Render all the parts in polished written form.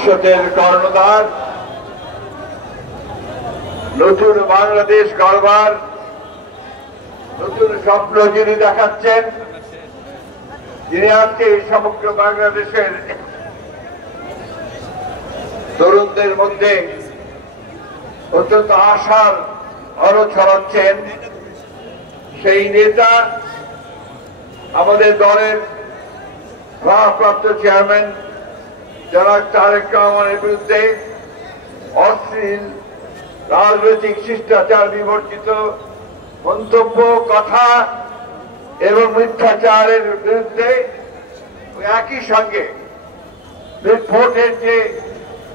ভবিষ্যতের কর্ণধার, নতুন বাংলাদেশ গড়বার নতুন স্বপ্ন যিনি দেখাচ্ছেন, যিনি আজকে সমগ্র বাংলাদেশের তরুণদের মধ্যে অত্যন্ত আশার আলো ছড়াচ্ছেন, সেই নেতা আমাদের দলের ভারপ্রাপ্ত চেয়ারম্যান জনাব তারেক রহমানের বিরুদ্ধে অশ্লীল রাজনৈতিক শিষ্টাচার বিবর্জিত মন্তব্য, কথা এবং মিথ্যাচারের বিরুদ্ধে একই সঙ্গে ভোটের যে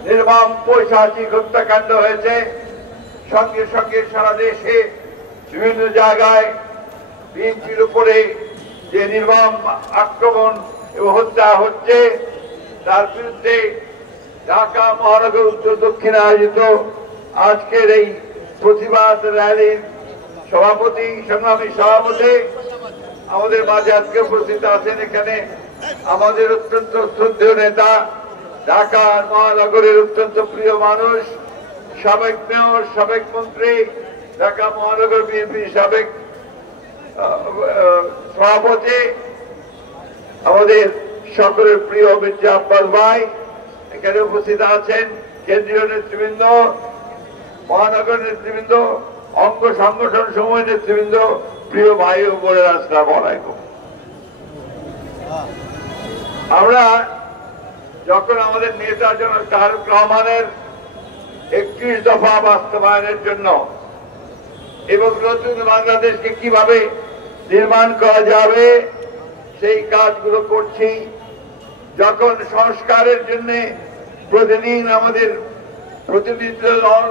নির্মম পৈশাচিক হত্যাকাণ্ড হয়েছে, সঙ্গে সঙ্গে সারা দেশে বিভিন্ন জায়গায় বিএনপির উপরে যে নির্মম আক্রমণ এবং হত্যা হচ্ছে, তার বিরুদ্ধে ঢাকা মহানগর উত্তর দক্ষিণে আয়োজিত আজকের এই প্রতিবাদ র্যালির সভাপতি, সংগ্রামী সভাপতি আমাদের মাঝে আজকে উপস্থিত আছেন। এখানে আমাদের অত্যন্ত শ্রদ্ধেয় নেতা, ঢাকা মহানগরের অত্যন্ত প্রিয় মানুষ, সাবেক মেয়র, সাবেক মন্ত্রী, ঢাকা মহানগর বিএনপি সাবেক সভাপতি, আমাদের সকলের প্রিয় মির্জা আব্বাস ভাই এখানে উপস্থিত আছেন, কেন্দ্রীয় নেতৃবৃন্দ, মহানগর নেতৃবৃন্দ, অঙ্গ সংগঠন সমূহ নেতৃবৃন্দ, প্রিয় ভাই ও বোনেরা, আসসালামু আলাইকুম। আমরা যখন আমাদের নেতা জনাব তারেক রহমানের 31 দফা বাস্তবায়নের জন্য এবং নতুন বাংলাদেশকে কিভাবে নির্মাণ করা যাবে সেই কাজগুলো করছি, যখন সংস্কারের জন্য প্রতিদিন আমাদের প্রতিনিধি দল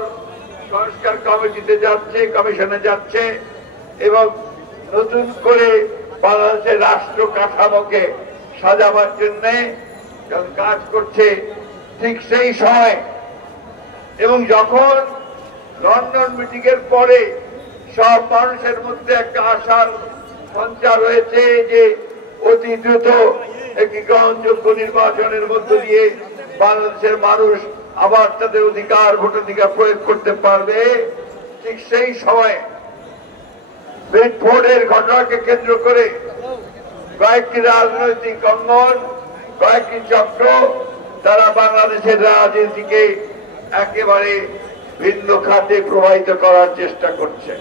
সংস্কার কমিটিতে যাচ্ছে, কমিশনে যাচ্ছে এবং নতুন করে বাংলাদেশের রাষ্ট্র কাঠামোকে সাজাবার জন্য কাজ করছে, ঠিক সেই সময় এবং যখন লন্ডন মিটিং এর পরে সব মানুষের মধ্যে একটা আশার সঞ্চার হয়েছে যে অতি দ্রুত একটি গ্রহণযোগ্য নির্বাচনের মধ্য দিয়ে বাংলাদেশের মানুষ আবার তাদের অধিকার, ভোটাধিকার প্রয়োগ করতে পারবে, ঠিক সেই সময় ব্রেডফোর্ডের ঘটনাকে কেন্দ্র করে কয়েকটি রাজনৈতিক অঙ্গন, কয়েকটি চক্র তারা বাংলাদেশের রাজনীতিকে একেবারে ভিন্ন খাতে প্রবাহিত করার চেষ্টা করছে।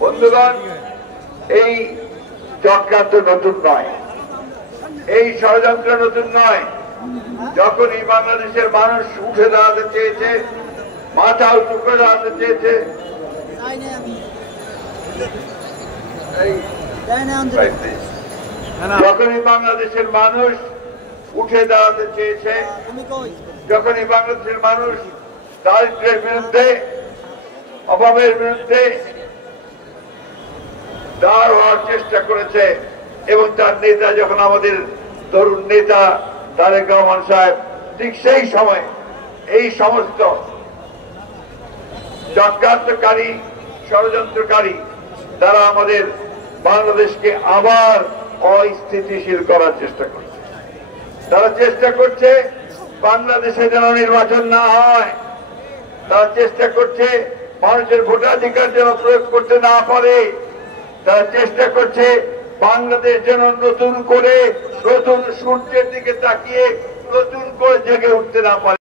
বন্ধুগণ, এই চক্রান্ত নতুন নয়, এই ষড়যন্ত্র নতুন নয়। যখন এই বাংলাদেশের মানুষ উঠে দাঁড়াতে চেয়েছে, মাথা উঁচু করে দাঁড়াতে চেয়েছে, যখনই বাংলাদেশের মানুষ উঠে দাঁড়াতে চেয়েছে, যখনই বাংলাদেশের মানুষ দারিদ্র্যের বিরুদ্ধে, অভাবের বিরুদ্ধে দাঁড় হওয়ার চেষ্টা করেছে এবং তার নেতা যখন আমাদের তরুণ নেতা তারেক রহমান সাহেব, ঠিক সেই সময় এই সমস্ত চক্রান্তকারী, ষড়যন্ত্রকারী তারা আমাদের বাংলাদেশকে আবার অস্থিতিশীল করার চেষ্টা করছে। তারা চেষ্টা করছে বাংলাদেশে যেন নির্বাচন না হয়, তারা চেষ্টা করছে মানুষের ভোটাধিকার যেন প্রয়োগ করতে না পারে, তারা চেষ্টা করছে বাংলাদেশ যেন নতুন করে নতুন সূর্যের দিকে তাকিয়ে নতুন করে জেগে উঠতে না পারে।